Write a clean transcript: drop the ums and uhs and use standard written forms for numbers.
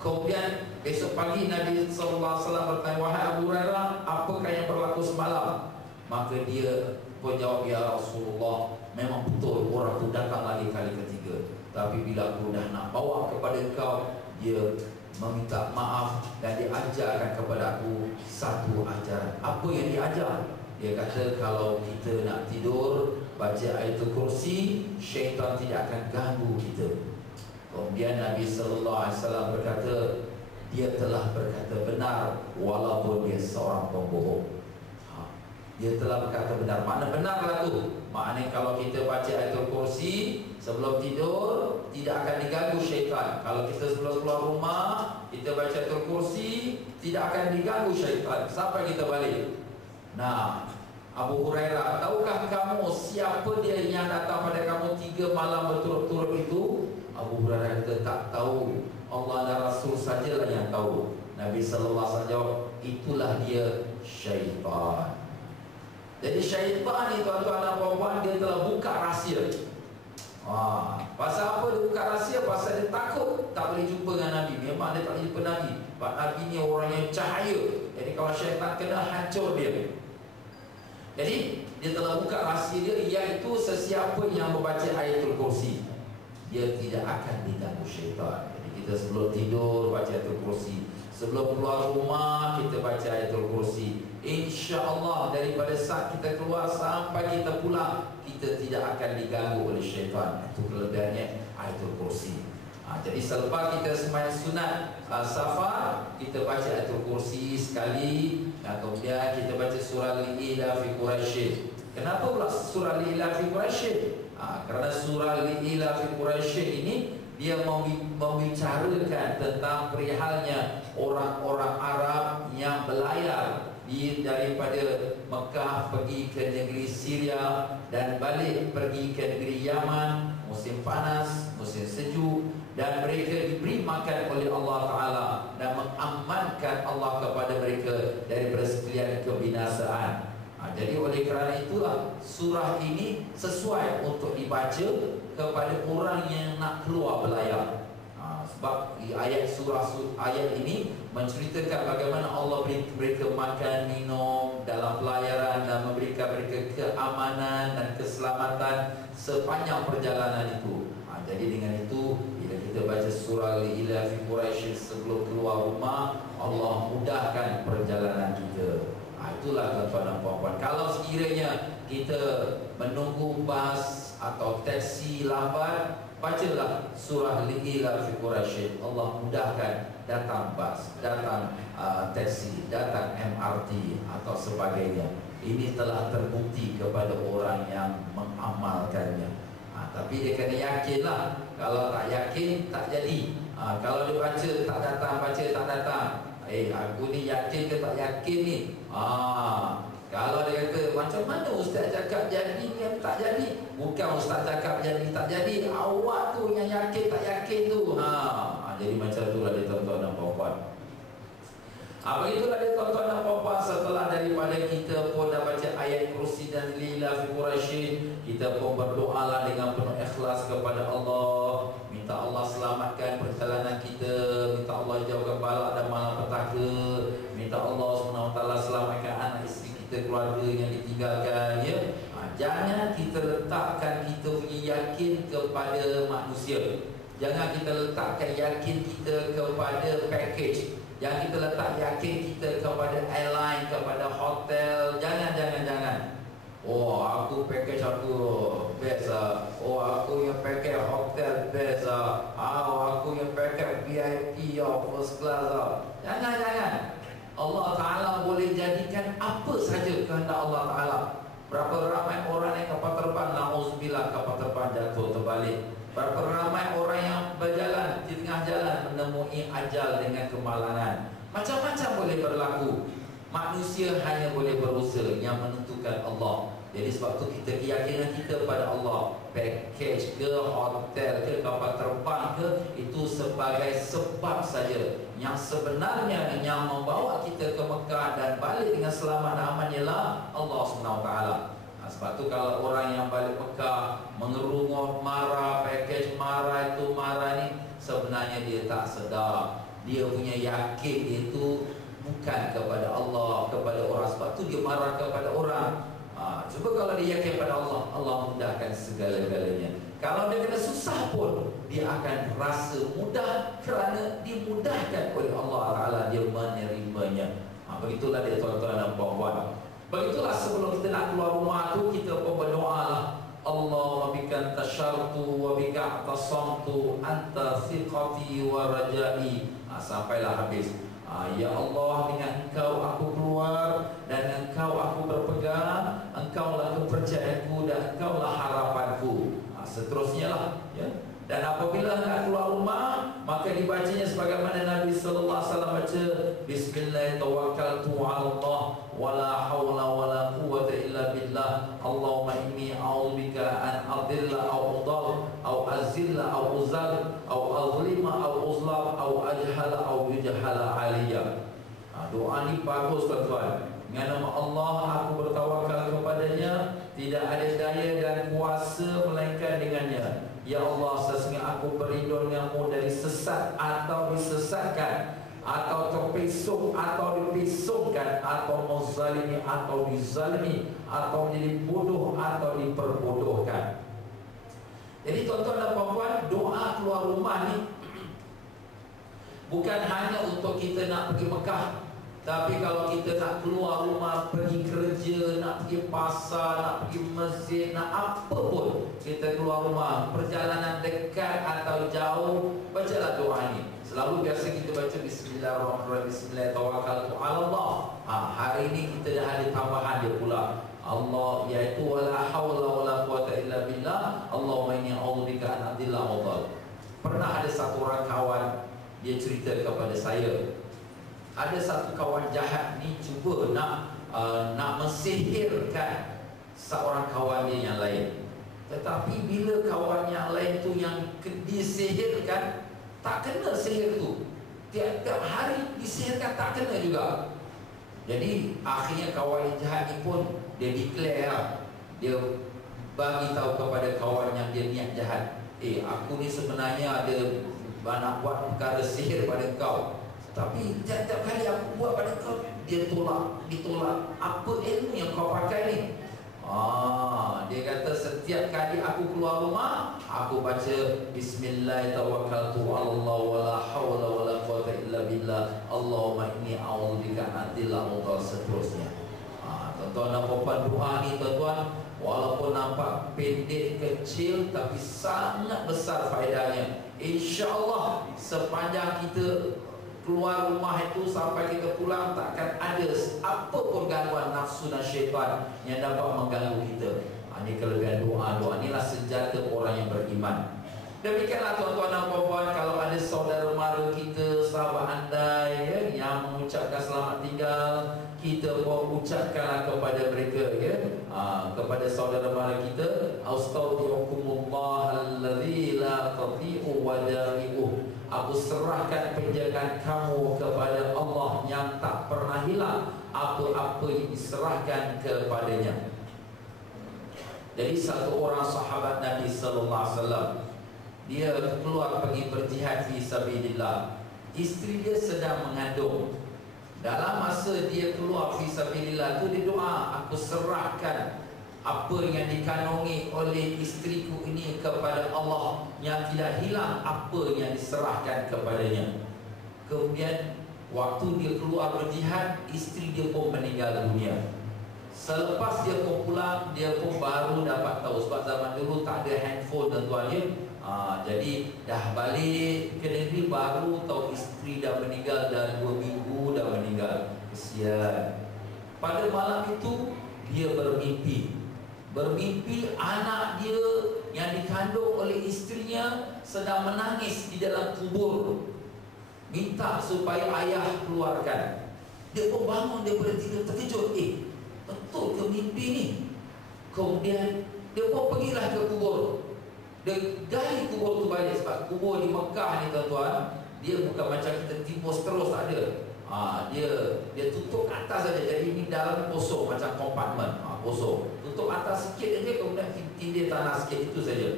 Kemudian besok pagi Nabi SAW bertanya, wahai Abu Hurairah, apakah yang berlaku semalam? Maka dia pun jawab, ya Rasulullah, memang betul orang tu datang lagi kali ketiga. Tapi bila aku dah nak bawa kepada kau, dia meminta maaf dan dia ajarkan kepada aku satu ajaran. Apa yang dia ajar? Dia kata kalau kita nak tidur, baca ayatul kursi, syaitan tidak akan ganggu kita. Kemudian Nabi SAW berkata, dia telah berkata benar walaupun dia seorang pembohong. Dia telah berkata benar. Makna benarlah tu. Maknanya kalau kita baca ayatul kursi sebelum tidur, tidak akan diganggu syaitan. Kalau kita sebelum keluar rumah, kita baca ayatul kursi, tidak akan diganggu syaitan sampai kita balik. Nah, Abu Hurairah, tahukah kamu siapa dia yang datang pada kamu 3 malam berturut-turut itu? Abu Hurairah kata, tak tahu, Allah dan Rasul sajalah yang tahu. Nabi SAW jawab, itulah dia syaitan. Jadi syaitan ni tuan-tuan dan puan-puan, dia telah buka rahsia. Pasal apa dia buka rahsia? Pasal dia takut tak boleh jumpa dengan Nabi. Memang dia tak boleh jumpa Nabi. Sebab Nabi ni orang yang cahaya. Jadi kalau syaitan kena, hancur dia. Jadi dia telah buka rahsia dia, iaitu sesiapa yang membaca ayatul kursi, dia tidak akan diganggu syaitan. Jadi kita sebelum tidur baca ayatul kursi, sebelum keluar rumah kita baca ayatul kursi. InsyaAllah daripada saat kita keluar sampai kita pulang, kita tidak akan diganggu oleh syaitan. Itu kelebihannya ayatul kursi. Jadi selepas kita sembahyang sunat safar, kita baca ayatul kursi sekali. Kemudian kita baca surah Li-Ila fi Quraisyin. Kenapa pula surah Li-Ila fi Quraisyin? Kerana surah Li-Ila fi Quraisyin ini dia membicarakan tentang perihalnya orang-orang Arab yang berlayar daripada Mekah pergi ke negeri Syria dan balik pergi ke negeri Yaman, musim panas, musim sejuk, dan mereka diberi makan oleh Allah Ta'ala dan mengamankan Allah kepada mereka daripada sekalian kebinasaan. Jadi oleh kerana itulah surah ini sesuai untuk dibaca kepada orang yang nak keluar berlayar. Sebab ayat ini menceritakan bagaimana Allah beri mereka makan, minum dalam pelayaran dan memberikan mereka keamanan dan keselamatan sepanjang perjalanan itu. Jadi dengan itu, bila kita baca surah Li-Ila fi Quraisyin sebelum keluar rumah, Allah mudahkan perjalanan kita. Itulah tuan-tuan dan puan-puan. Kalau sekiranya kita menunggu bas atau taksi lambat, bacalah surah Li-Ila fi Quraisyin. Allah mudahkan datang bas, datang taksi, datang MRT atau sebagainya. Ini telah terbukti kepada orang yang mengamalkannya. Tapi dia kena yakinlah. Kalau tak yakin, tak jadi. Kalau dia baca tak datang, baca tak datang, aku ni yakin ke tak yakin ni? Kalau dia kata, macam mana ustaz cakap jadi ni tak jadi? Bukan ustaz cakap jadi tak jadi, awak tu yang yakin tak yakin tu. Jadi macam itulah dia, tuan-tuan dan puan-puan. Begitulah dia, tuan-tuan dan puan-puan. Setelah daripada kita pun dah baca ayat kursi dan Li-Ila fi Quraisyin, kita pun berdoalah dengan penuh ikhlas kepada Allah. Minta Allah selamatkan perjalanan kita, minta Allah jauhkan balak dan malapetaka, minta Allah SWT selamatkan anak isteri kita, keluarga yang ditinggalkan, ya. Jangan kita letakkan kita punya yakin kepada manusia. Jangan kita letakkan yakin kita kepada package. Yang kita letak yakin kita kepada airline, kepada hotel. Jangan. Aku package aku best lah. Aku yang package hotel best lah. Aku yang package VIP first class lah. Jangan. Allah Ta'ala boleh jadikan apa saja kehendak Allah Ta'ala. Berapa ramai orang yang kapal terbang, na'udzubillah, kapal terbang jatuh terbalik. Berapa ramai orang yang berjalan di tengah jalan menemui ajal dengan kemalangan. Macam-macam boleh berlaku. Manusia hanya boleh berusaha, yang menentukan Allah. Jadi sebab tu kita keyakinan kita pada Allah, package ke, hotel ke, kapal terbang ke, itu sebagai sebab saja. Yang sebenarnya yang membawa kita ke Mekah dan balik dengan selamat dan aman ialah Allah SWT. Sebab tu kalau orang yang balik Mekah mengerungut, marah, package marah itu marah ni, sebenarnya dia tak sedar. Dia punya yakin itu bukan kepada Allah, kepada orang. Sebab tu dia marah kepada orang. Cuba kalau dia yakin pada Allah, Allah mudahkan segala-galanya. Kalau dia kena susah pun, dia akan rasa mudah kerana dimudahkan oleh Allah Ta'ala, dia menerimanya. Begitulah dia tuan-tuan dan puan-puan. Begitulah sebelum kita nak keluar rumah tu, kita pun berdoa lah. Allahumma bika tashartu wa bika tasamtu anta thiqati wa rajai. Sampailah habis. Ya Allah, dengan Engkau aku keluar dan Engkau aku berpegang, Engkaulah kepercayaanku dan Engkaulah harapanku. Seterusnya lah, ya. Dan apabila nak keluar rumah, maka dibacanya sebagaimana Nabi sallallahu alaihi wasallam baca, Bismillah tawakkaltu 'ala Allah wala haula wala quwwata illa billah. Allahumma inni a'udzubika an adilla aw udall aw azilla aw uzal aw azlima aw uzlam aw ajhala aw yujhala alayya. Doa ni bagus tuan-tuan. Dengan nama Allah aku bertawakal kepadanya, tidak ada daya dan kuasa melainkan dengannya. Ya Allah, sesungguhnya aku berlindung denganmu dari sesat atau disesatkan, atau terpesong atau dipesongkan, atau menzalimi atau dizalimi, atau menjadi bodoh atau diperbodohkan. Jadi tuan-tuan dan puan-puan, doa keluar rumah ni bukan hanya untuk kita nak pergi Mekah. Tapi kalau kita nak keluar rumah, pergi kerja, nak pergi pasar, nak pergi masjid, nak apa pun, kita keluar rumah, perjalanan dekat atau jauh, bacalah doa ni. Selalu biasa kita baca Bismillahirrahmanirrahim, Bismillah tawakkaltu 'ala Allah. Hari ini kita dah ada tambahan dia pula. Allah, iaitu wala haula wala quwwata illa billah. Allahumma inni a'udzubika an adilla wa dhal. Pernah ada satu orang kawan, dia cerita kepada saya, ada satu kawan jahat ni cuba nak mensihirkan seorang kawan dia yang lain. Tetapi bila kawan yang lain tu yang disihirkan, tak kena sihir tu. Tiap-tiap hari disihirkan, tak kena juga. Jadi akhirnya kawan yang jahat ni pun dia declare, dia bagi tahu kepada kawan yang dia niat jahat, aku ni sebenarnya ada nak buat perkara sihir pada kau, tapi tiap-tiap kali aku buat pada kau, dia ditolak. Apa ilmu yang kau pakai ni? Dia kata setiap kali aku keluar rumah, aku baca Bismillah tawakkaltu 'ala Allah wala haula wala quwwata illa billah. Allahumma inni a'udzubika an adilla wa seterusnya. Tuan-tuan dan puan-puan, doa ni tuan-tuan, walaupun nampak pendek kecil tapi sangat besar faedahnya. InsyaAllah sepanjang kita keluar rumah itu sampai kita pulang, takkan ada apa pun gangguan nafsu dan syaitan yang dapat mengganggu kita. Ini kelebihan doa. Doa inilah senjata orang yang beriman. Demikianlah tuan-tuan dan puan-puan, kalau ada saudara mara kita, sahabat andai yang mengucapkan selamat tinggal, kita pun ucapkanlah kepada mereka, kepada saudara mara kita, Astaghfirullah alladzi la tadhi'u wadai'uh. Aku serahkan penjagaan kamu kepada Allah yang tak pernah hilang apa-apa yang diserahkan kepadanya. Jadi satu orang sahabat Nabi sallallahu alaihi wasallam, dia keluar pergi berjihad fi sabilillah. Isteri dia sedang mengandung. Dalam masa dia keluar fi sabilillah tu, dia doa, aku serahkan apa yang dikandungi oleh isteriku ini kepada Allah yang tidak hilang apa yang diserahkan kepadanya. Kemudian waktu dia keluar berjihad, isteri dia pun meninggal dunia. Selepas dia pun pulang, dia pun baru dapat tahu. Sebab zaman dulu tak ada handphone tuan-tuan ya. Jadi dah balik ke negeri, baru tahu isteri dah meninggal, dah 2 minggu dah meninggal. Kesian. Pada malam itu dia bermimpi anak dia yang dikandung oleh isterinya sedang menangis di dalam kubur, minta supaya ayah keluarkan. Dia pun bangun daripada tidur terkejut, betul ke mimpi ni? Kemudian dia pun pergilah ke kubur. Dia gali kubur tu balik. Sebab kubur di Mekah ni tuan-tuan, dia bukan macam kita timbus terus, tak ada. Dia tutup atas saja. Jadi ini dalam kosong, macam kompartmen kosong. Tutup atas sikit saja, kemudian tindih tanah sikit, itu saja.